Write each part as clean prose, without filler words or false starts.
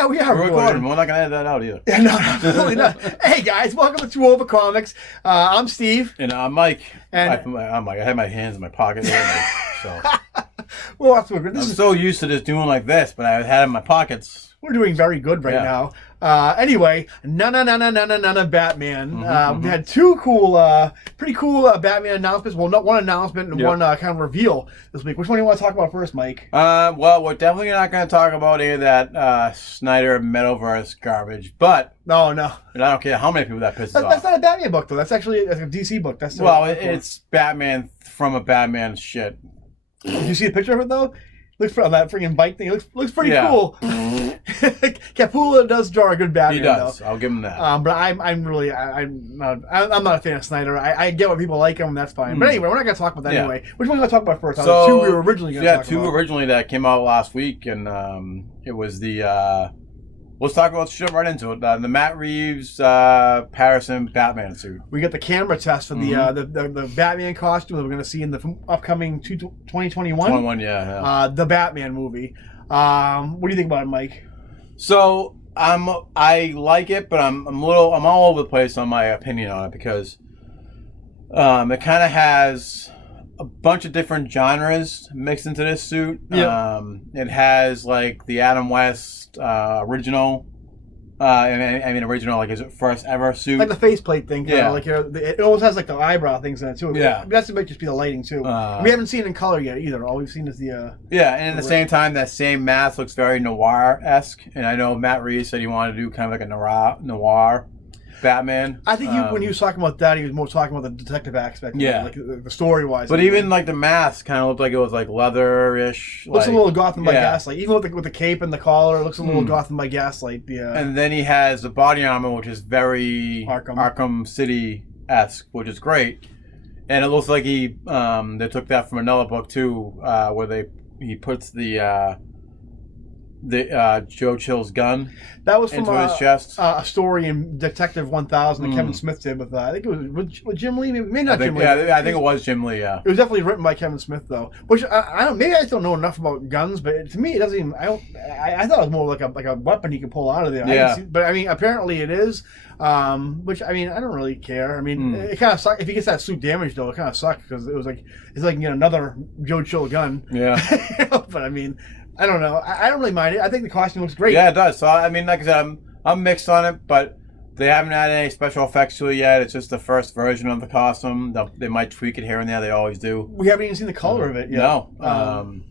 Yeah, we are We're recording. We're not gonna edit that out either. Yeah, no, absolutely not. Hey guys, welcome to Two Over Comics. I'm Steve. And I'm Mike. And I'm Mike. I had my hands in my pocket there, so well, that's what I'm so used to just doing like this, but I had it in my pockets. We're doing very good right now. Anyway, none of Batman. We had two pretty cool Batman announcements. Well, not one announcement and one kind of reveal this week. Which one do you want to talk about first, Mike? Well, we're definitely not going to talk about any of that Snyder Meadowverse garbage, but No. and I don't care how many people that pisses off. That's not a Batman book, though. That's actually a DC book. That's it's Batman from a Batman shit. Did you see a picture of it, though? Looks on that freaking bike thing. It looks pretty cool. Capullo does draw a good Batman. He does. Though. I'll give him that. But I'm not a fan of Snyder. I get why people like him. That's fine. But anyway, we're not going to talk about that anyway. Which one are we going to talk about first? So, two we were originally going to talk about. Two originally that came out last week, and it was the. Let's talk about shit right into it. The Matt Reeves Pattinson Batman suit. We got the camera test for the Batman costume that we're going to see in the upcoming 2021. The Batman movie. What do you think about it, Mike? So I like it, but I'm all over the place on my opinion on it because it kind of has a bunch of different genres mixed into this suit. Yep. It has like the Adam West original. Original, like his first ever suit. Like the faceplate thing. Yeah. It always has like the eyebrow things in it too. Yeah. That's might just be the lighting too. We haven't seen it in color yet either. All we've seen is the. Yeah, and at the same time, that same mask looks very noir-esque. And I know Matt Reeves said he wanted to do kind of like a noir Batman. I think when he was talking about that, he was more talking about the detective aspect. Yeah. Like the story-wise. But even like the mask kind of looked like it was like leather-ish. Looks a little Gotham by Gaslight. Even with the cape and the collar, it looks a little Gotham by Gaslight. Yeah. And then he has the body armor, which is very Arkham City-esque, which is great. And it looks like they took that from another book too, where he puts the Joe Chill's gun that was from his chest. A story in Detective 1000 that Kevin Smith did with I think it was with Jim Lee, maybe not Jim Lee. Yeah, I think it was Jim Lee. Yeah, it was definitely written by Kevin Smith though. Which I don't. Maybe I just don't know enough about guns, but to me it doesn't even. I thought it was more like a weapon you could pull out of there. Yeah. But I mean, apparently it is. Which I mean, I don't really care. I mean, it kind of sucks if he gets that suit damaged though. It kind of sucks because it's like you get another Joe Chill gun. Yeah, but I mean. I don't know. I don't really mind it. I think the costume looks great. Yeah, it does. So I mean, like I said, I'm mixed on it, but they haven't added any special effects to it yet. It's just the first version of the costume. They might tweak it here and there. They always do. We haven't even seen the color of it yet. No. And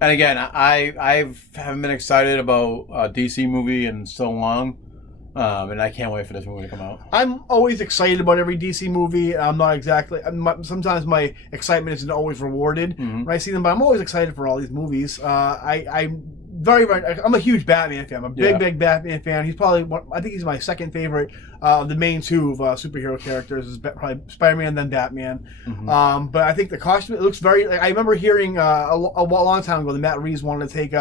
again, I haven't been excited about a DC movie in so long. And I can't wait for this movie to come out. I'm always excited about every DC movie. I'm not exactly. Sometimes my excitement isn't always rewarded when I see them, but I'm always excited for all these movies. I'm a huge Batman fan. I'm a big Batman fan. He's probably I think he's my second favorite of the main two of superhero characters. Is probably Spider-Man, then Batman. But I think the costume, it looks very. I remember hearing a long time ago that Matt Reeves wanted to take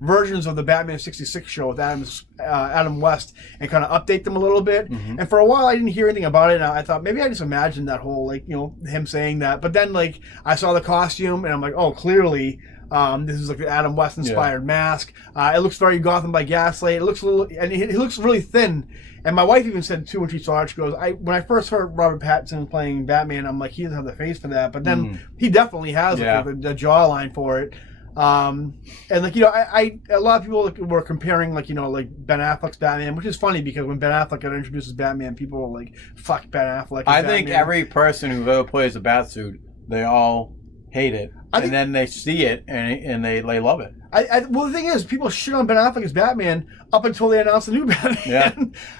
versions of the Batman '66 show with Adam West and kind of update them a little bit. And for a while, I didn't hear anything about it. And I thought maybe I just imagined that whole him saying that. But then I saw the costume and I'm like, oh, clearly. This is like the Adam West inspired mask. It looks very Gotham by Gaslight. It looks he looks really thin. And my wife even said too when she saw it, she goes, when I first heard Robert Pattinson playing Batman, I'm like, he doesn't have the face for that. But then he definitely has the jawline for it. And a lot of people were comparing like Ben Affleck's Batman, which is funny because when Ben Affleck got introduced as Batman, people were like, "Fuck Ben Affleck." I think every person who ever plays a Batsuit, they all hate it, and then they see it and they love it. Well, the thing is, people shit on Ben Affleck as Batman up until they announced the new Batman. Yeah.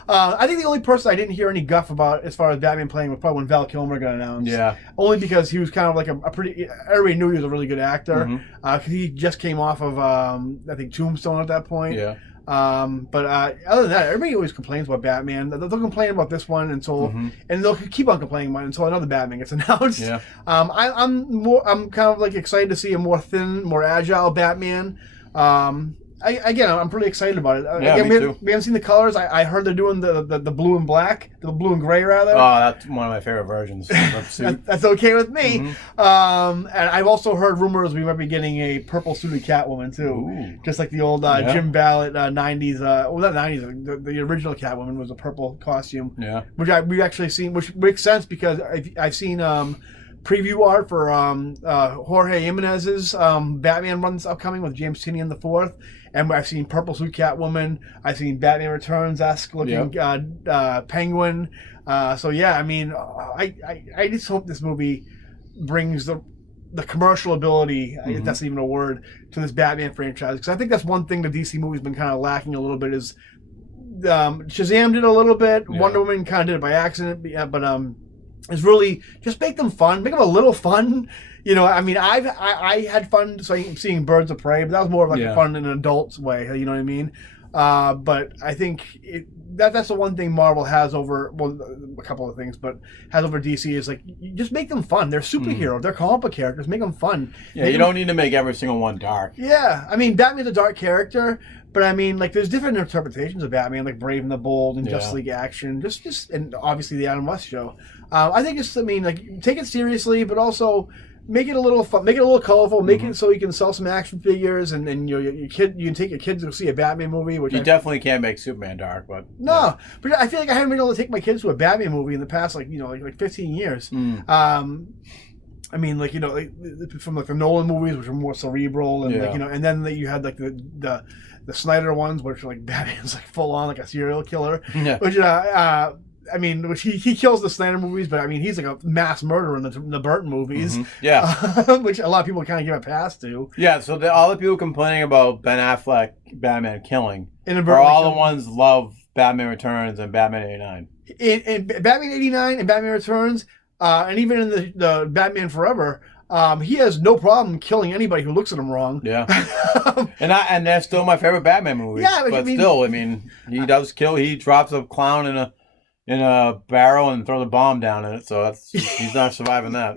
I think the only person I didn't hear any guff about as far as Batman playing was probably when Val Kilmer got announced. Yeah. Only because he was kind of like a pretty. Everybody knew he was a really good actor. Because he just came off of I think Tombstone at that point. Yeah. But other than that, everybody always complains about Batman. They'll complain about this one until, and they'll keep on complaining about it until another Batman gets announced. Yeah. I'm kind of like excited to see a more thin, more agile Batman. I'm pretty excited about it. Yeah, Again, me too. We haven't seen the colors. I heard they're doing the blue and black, the blue and gray rather. Oh, that's one of my favorite versions. That's okay with me. And I've also heard rumors we might be getting a purple suited Catwoman too. Ooh. Just like the old Jim Ballard 90s, well not 90s, the original Catwoman was a purple costume. Yeah. Which we've actually seen, which makes sense because I've seen preview art for Jorge Jimenez's Batman runs upcoming with James Tynion IV. And I've seen Purple Suit Catwoman. I've seen Batman Returns-esque looking Penguin. So yeah, I mean, I just hope this movie brings the commercial ability, if that's even a word, to this Batman franchise. Because I think that's one thing the DC movie's been kind of lacking a little bit is Shazam did a little bit. Yeah. Wonder Woman kind of did it by accident, but it's really just make them fun, make them a little fun. You know, I mean, I had fun seeing Birds of Prey, but that was more of like a fun in an adult's way. You know what I mean? But I think that's the one thing Marvel has over, well, a couple of things, but has over DC is like, you just make them fun. They're superheroes. They're comic book characters. Make them fun. Yeah, you don't need to make every single one dark. Yeah, I mean, Batman's a dark character, but I mean, like, there's different interpretations of Batman, like Brave and the Bold and Justice League Action, just and obviously the Adam West show. I think it's, I mean, like, take it seriously, but also make it a little fun, make it a little colorful, make it so you can sell some action figures, and your kid, you can take your kids to see a Batman movie. Which you definitely can't make Superman dark, but no, but I feel like I haven't been able to take my kids to a Batman movie in the past, like, you know, like 15 years. I mean, like, you know, like, from like the Nolan movies, which are more cerebral, and like, you know, and then you had like the Snyder ones, which are like Batman's like full on like a serial killer, which I mean, which he kills the Snyder movies, but I mean, he's like a mass murderer in the Burton movies. Which a lot of people kind of give a pass to. Yeah, so all the people complaining about Ben Affleck Batman killing are all the ones love Batman Returns and Batman 89. In Batman 89 and Batman Returns, and even in the Batman Forever, he has no problem killing anybody who looks at him wrong. Yeah, and they're still my favorite Batman movies. Yeah, but still, I mean, he does kill. He drops a clown in a barrel and throws a bomb down in it, so he's not surviving that.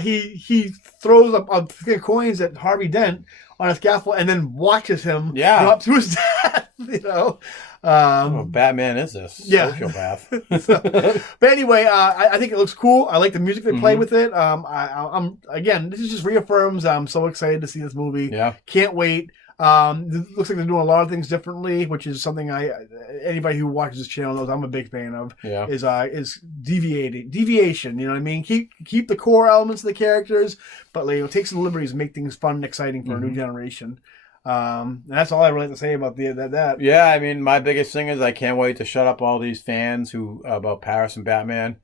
He throws up coins at Harvey Dent on a scaffold and then watches him up to his death. You know, Batman is this sociopath. But anyway, I think it looks cool. I like the music they play with it. I'm again, this just reaffirms I'm so excited to see this movie. Yeah, can't wait. It looks like they're doing a lot of things differently, which is something anybody who watches this channel knows I'm a big fan of. Yeah. Is deviation. You know what I mean? Keep the core elements of the characters, but like, take some liberties, and make things fun and exciting for a new generation. And that's all I really have to say about that. Yeah, I mean, my biggest thing is I can't wait to shut up all these fans about Paris and Batman.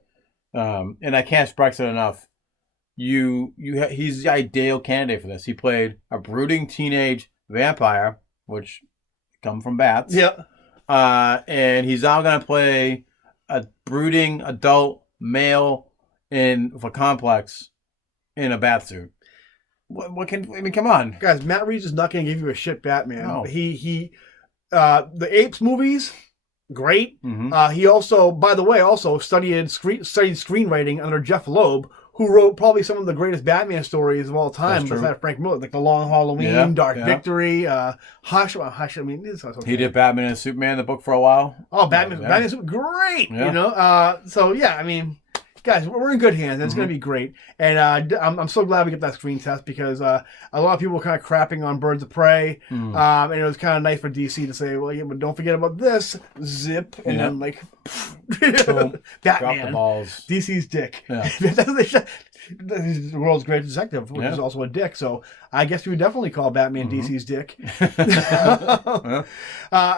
And I can't stress it enough. He's the ideal candidate for this. He played a brooding teenage vampire, which come from bats. Yeah. And he's now going to play a brooding adult male for Complex in a bat suit. I mean, come on, guys. Matt Reeves is not going to give you a shit Batman. No. The Apes movies, great. He also, by the way, studied screenwriting under Jeff Loeb, who wrote probably some of the greatest Batman stories of all time, besides Frank Miller, like The Long Halloween, Dark Victory, Hush. I mean, this is okay. He did Batman and Superman, the book, for a while. Oh, Batman, great. You know, so yeah, I mean, guys, we're in good hands. It's going to be great. And I'm so glad we get that screen test because a lot of people were kind of crapping on Birds of Prey. And it was kind of nice for DC to say, well, yeah, but don't forget about this. Zip. And then, like, Batman. Drop the balls. DC's dick. Yeah. The world's greatest detective, which is also a dick. So I guess we would definitely call Batman DC's dick.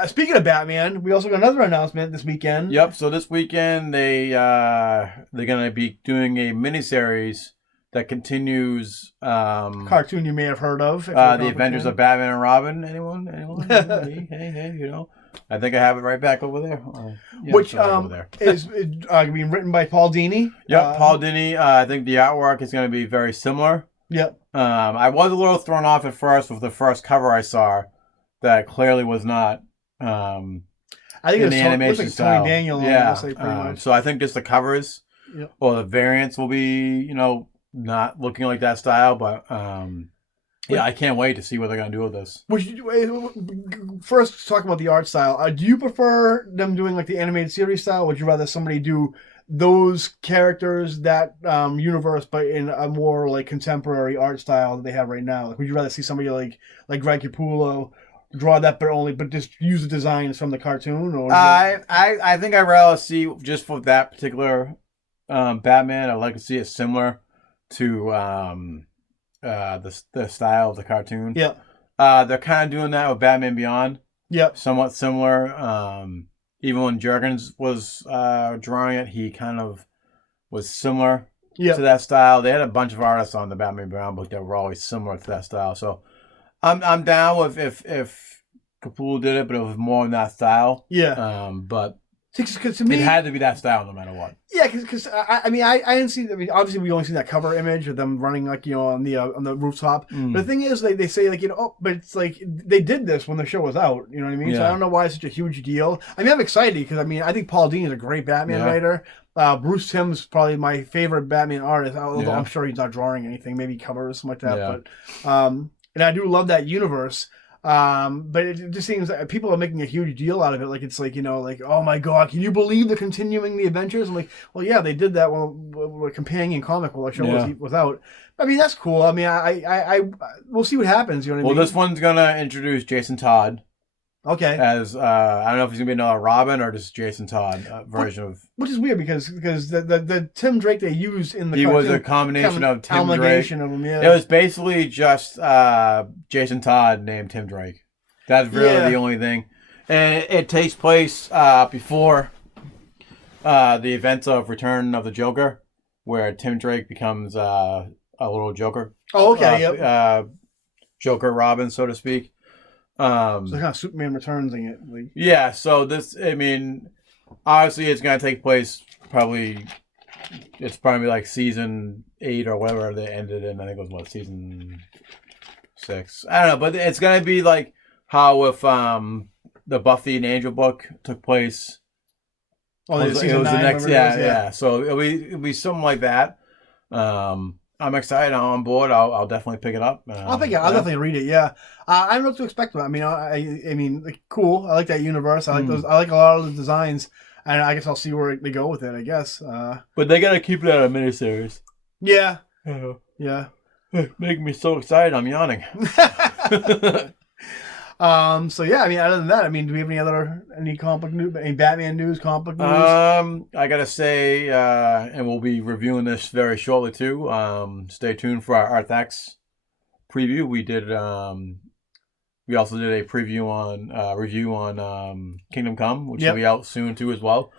Speaking of Batman, we also got another announcement this weekend. Yep. So this weekend they're going to be doing a miniseries that continues cartoon you may have heard of. The Adventures of Batman and Robin. Anyone? hey, you know. I think I have it right back over there. Which is being written by Paul Dini. Yep, Paul Dini. I think the artwork is going to be very similar. Yep. I was a little thrown off at first with the first cover I saw that clearly was not I think it's the animation style. Tony Daniel. Pretty much. So I think just the covers or the variants will be, you know, not looking like that style, but Yeah, I can't wait to see what they're gonna do with this. First, talk about the art style. Do you prefer them doing like the animated series style? Or would you rather somebody do those characters, that universe, but in a more like contemporary art style that they have right now? Like, would you rather see somebody like Greg Capullo draw that, but just use the designs from the cartoon? Or I think I'd rather see, just for that particular Batman, I'd like to see it similar to the style of the cartoon. Yeah. They're kind of doing that with Batman Beyond. Yep. Somewhat similar. Even when Jurgens was drawing it, he kind of was similar to that style. They had a bunch of artists on the Batman Beyond book that were always similar to that style. So I'm down with if Capullo did it, but it was more in that style. Yeah. But because to me, it had to be that style no matter what. Yeah, because I didn't see. I mean, obviously we only see that cover image of them running like on the rooftop. But the thing is, they say like but it's like they did this when the show was out. You know what I mean? Yeah. So I don't know why it's such a huge deal. I mean, I'm excited because I think Paul Dini is a great Batman writer. Bruce Timm's probably my favorite Batman artist. Although I'm sure he's not drawing anything, maybe covers something like that. Yeah. But and I do love that universe. But it just seems like people are making a huge deal out of it. Like, it's like, like, oh my God, can you believe they're continuing the adventures? I'm like, well, yeah, they did that when a companion comic while the show was out. I mean, that's cool. I mean, I we'll see what happens. You know what I mean? Well, this one's gonna introduce Jason Todd. Okay. As I don't know if he's gonna be another Robin or just Jason Todd version of. Which is weird because the Tim Drake they used in the he was a combination of Tim Drake. Of them, yeah. It was basically just Jason Todd named Tim Drake. That's really the only thing, and it takes place before the events of Return of the Joker, where Tim Drake becomes a little Joker. Oh, okay. Joker Robin, so to speak. So kind of Superman Returns-ing it. Like. Yeah, so this, I mean, obviously it's going to take place it's probably like season 8 or whatever they ended in. I think it was, season 6? I don't know, but it's going to be like how if the Buffy and Angel book took place. Oh, it was the next, yeah. So it'll be something like that. I'm excited. I'm on board. I'll definitely pick it up. I'll definitely read it. Yeah, I don't know what to expect. I mean, I mean, like, cool. I like that universe. I like those. I like a lot of the designs, and I guess I'll see where they go with it. I guess. But they gotta keep it at a miniseries. Yeah. Yeah. Making me so excited. I'm yawning. So yeah, I mean, other than that, I mean, do we have any comic news, any Batman news, comic news? I gotta say, and we'll be reviewing this very shortly too. Stay tuned for our Arthax preview. We also did a review on Kingdom Come, which will be out soon too as well.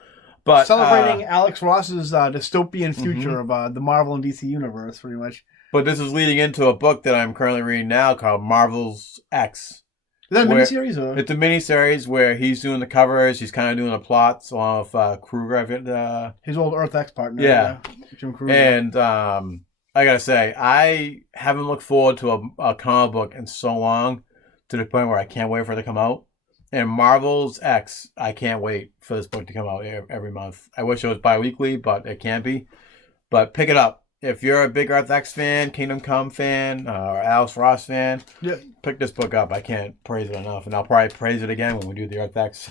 But celebrating Alex Ross's dystopian future of the Marvel and DC universe, pretty much. But this is leading into a book that I'm currently reading now called Marvel's X. Is that a miniseries? Or? It's a miniseries where he's doing the covers. He's kind of doing the plots along with Kruger. His old Earth X partner. Yeah. Jim Kruger. And I got to say, I haven't looked forward to a comic book in so long, to the point where I can't wait for it to come out. And Marvel's X, I can't wait for this book to come out every month. I wish it was bi-weekly, but it can't be. But pick it up. If you're a big Earth X fan, Kingdom Come fan, or Alex Ross fan, pick this book up. I can't praise it enough. And I'll probably praise it again when we do the Earth X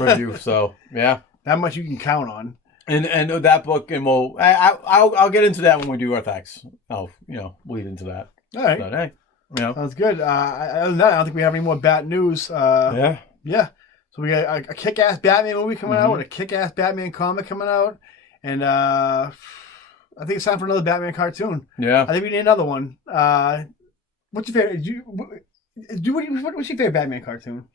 review. So, yeah. That much you can count on. And that book, and I'll get into that when we do Earth X. I'll, lead into that. All right. But, hey, Sounds good. Other than that, I don't think we have any more Bat news. Yeah. So we got a kick-ass Batman movie coming out, and a kick-ass Batman comic coming out. And, I think it's time for another Batman cartoon. Yeah. I think we need another one. What's your favorite? What's your favorite Batman cartoon?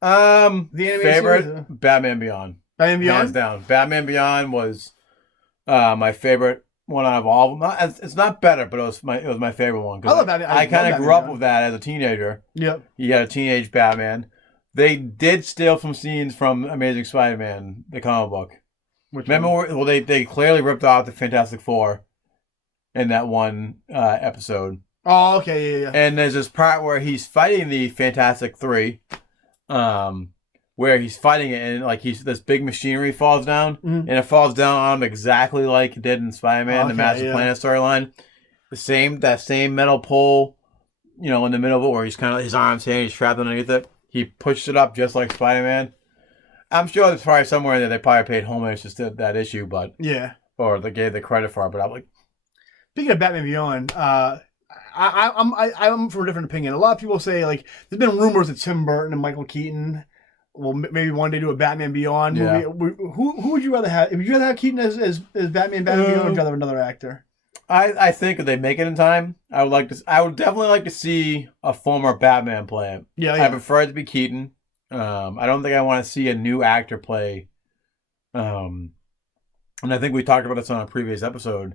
The favorite series, Batman Beyond. Batman Beyond? Hands down. Batman Beyond was my favorite one out of all of them. It's not better, but it was my favorite one. I love Batman. I kind of grew up with that as a teenager. Yep. You had a teenage Batman. They did steal some scenes from Amazing Spider-Man, the comic book. Remember, they clearly ripped off the Fantastic Four in that one episode. Oh, okay, yeah. And there's this part where he's fighting the Fantastic Three, where he's fighting it, and like this big machinery falls down, and it falls down on him exactly like it did in Spider-Man, the Master Planet storyline. That same metal pole in the middle of it where he's kind of his arms here, he's trapped underneath it. He pushed it up just like Spider-Man. I'm sure there's probably somewhere in there they probably paid homage to that issue, but or they gave the credit for it. But I'm like, speaking of Batman Beyond, I'm for a different opinion. A lot of people say like there's been rumors that Tim Burton and Michael Keaton will maybe one day do a Batman Beyond movie. Who would you rather have? Would you rather have Keaton as Batman Beyond, or would you rather have another actor? I think if they make it in time, I would definitely like to see a former Batman play it. Yeah. I prefer it to be Keaton. I don't think I want to see a new actor play. And I think we talked about this on a previous episode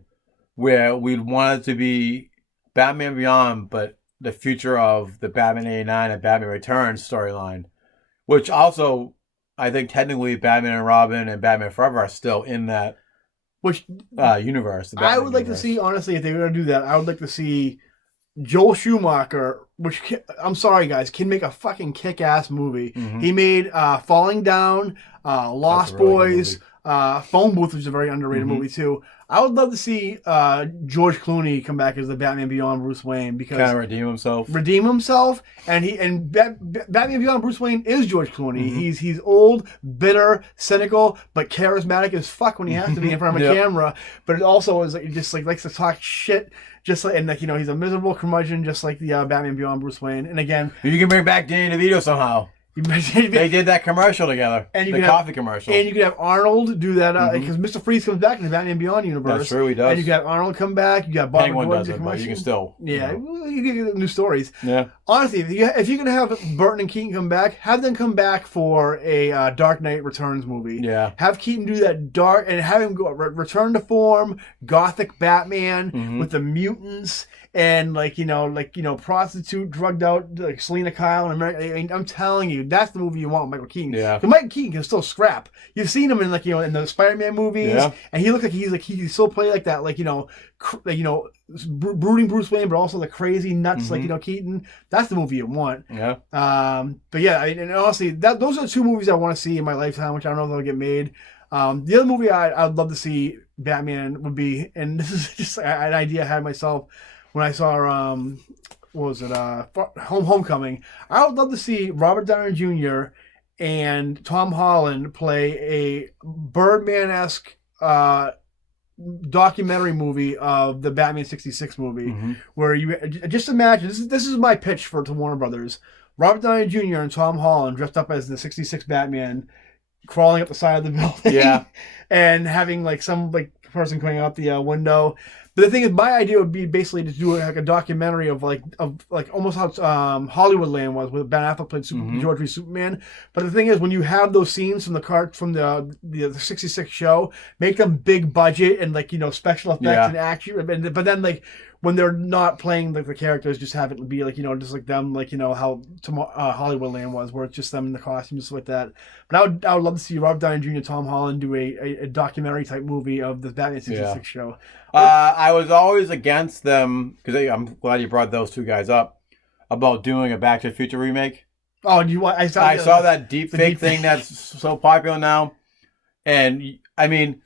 where we'd want it to be Batman Beyond, but the future of the Batman 89 and Batman Returns storyline, which also I think technically Batman and Robin and Batman Forever are still in that universe. I would like to see, honestly, if they were going to do that, I would like to see Joel Schumacher, which, I'm sorry, guys, can make a fucking kick-ass movie. Mm-hmm. He made Falling Down, Lost Boys, Phone Booth, which is a very underrated movie, too. I would love to see George Clooney come back as the Batman Beyond Bruce Wayne, because kind of redeem himself, and Batman Beyond Bruce Wayne is George Clooney. Mm-hmm. He's old, bitter, cynical, but charismatic as fuck when he has to be in front of a camera. But it also is like, just like likes to talk shit, just like, and like, you know, he's a miserable curmudgeon, just like the Batman Beyond Bruce Wayne. And again, you can bring back Danny DeVito somehow. They did that commercial together, and the coffee commercial. And you could have Arnold do that, because Mr. Freeze comes back in the Batman Beyond universe. That's true, he does. And you could have Arnold come back, you got Barbara Penguin Gordon does it, but you can still... Yeah, you can get new stories. Yeah. Honestly, if you're going to have Burton and Keaton come back, have them come back for a Dark Knight Returns movie. Yeah. Have Keaton do that dark, and have him go return to form, gothic Batman with the mutants, and prostitute, drugged out, like Selena Kyle and America. I mean, I'm telling you, that's the movie you want with Michael Keaton. Yeah. Because Michael Keaton can still scrap. You've seen him in in the Spider-Man movies, and he looks like he still play like that, brooding Bruce Wayne, but also the crazy nuts Keaton. That's the movie you want. Yeah. But yeah, I mean, and honestly, those are the two movies I want to see in my lifetime, which I don't know if they'll get made. The other movie I'd love to see Batman would be, and this is just an idea I had myself when I saw Homecoming. I would love to see Robert Downey Jr. and Tom Holland play a Birdman-esque documentary movie of the Batman 66 movie, where you just imagine, this is my pitch to Warner Brothers. Robert Downey Jr. and Tom Holland dressed up as the 66 Batman, crawling up the side of the building, and having some person coming out the window. But the thing is, my idea would be basically to do a documentary of almost how Hollywoodland was, where Ben Affleck played George V. Superman. But the thing is, when you have those scenes from the 66 show, make them big budget and special effects and action. But then when they're not playing the characters, just have it be just like them, how Hollywoodland was, where it's just them in the costumes, stuff like that. But I would love to see Robert Downey Jr. and Tom Holland do a documentary type movie of the Batman 66 show. I was always against them, because I'm glad you brought those two guys up, about doing a Back to the Future remake. Oh, I saw that deep fake thing that's so popular now. And I mean,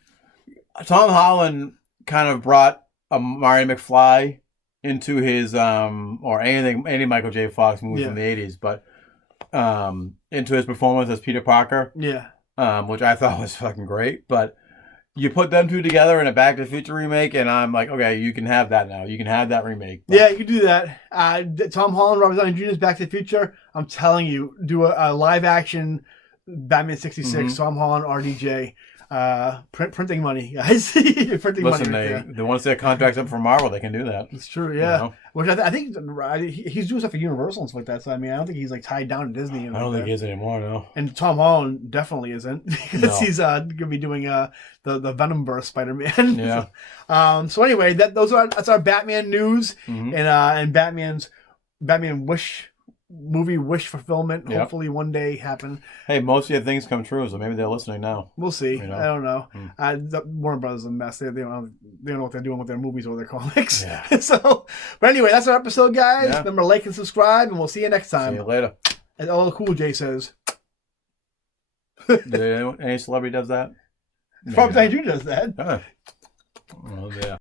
Tom Holland kind of brought a Marty McFly into his or any Michael J. Fox movie from the 80s, but into his performance as Peter Parker. Yeah. Which I thought was fucking great. But you put them two together in a Back to the Future remake, and I'm like, okay, you can have that now. You can have that remake. But... Yeah, you can do that. Tom Holland, Robert Downey Jr.'s Back to the Future. I'm telling you, do a live action Batman 66, Tom Holland, RDJ. Printing money, guys. Printing money. Listen, once their contract's up for Marvel, they can do that. It's true, yeah. Which I think he's doing stuff for Universal and stuff like that. So I mean, I don't think he's tied down to Disney. I don't think he is anymore, no. And Tom Holland definitely isn't, because he's gonna be doing the Venomverse Spider-Man. Yeah. So anyway, that's our Batman news and Batman movie wish fulfillment. Hopefully one day happen. Hey, most of your things come true, so maybe they're listening now. We'll see. I don't know. Warner Brothers is a mess. They don't know what they're doing with their movies or their comics. Yeah. But anyway, that's our episode, guys. Remember to like and subscribe, and we'll see you next time. See you later. As LL Cool J says. Any celebrity does that? Probably Jr. does that. Oh, yeah.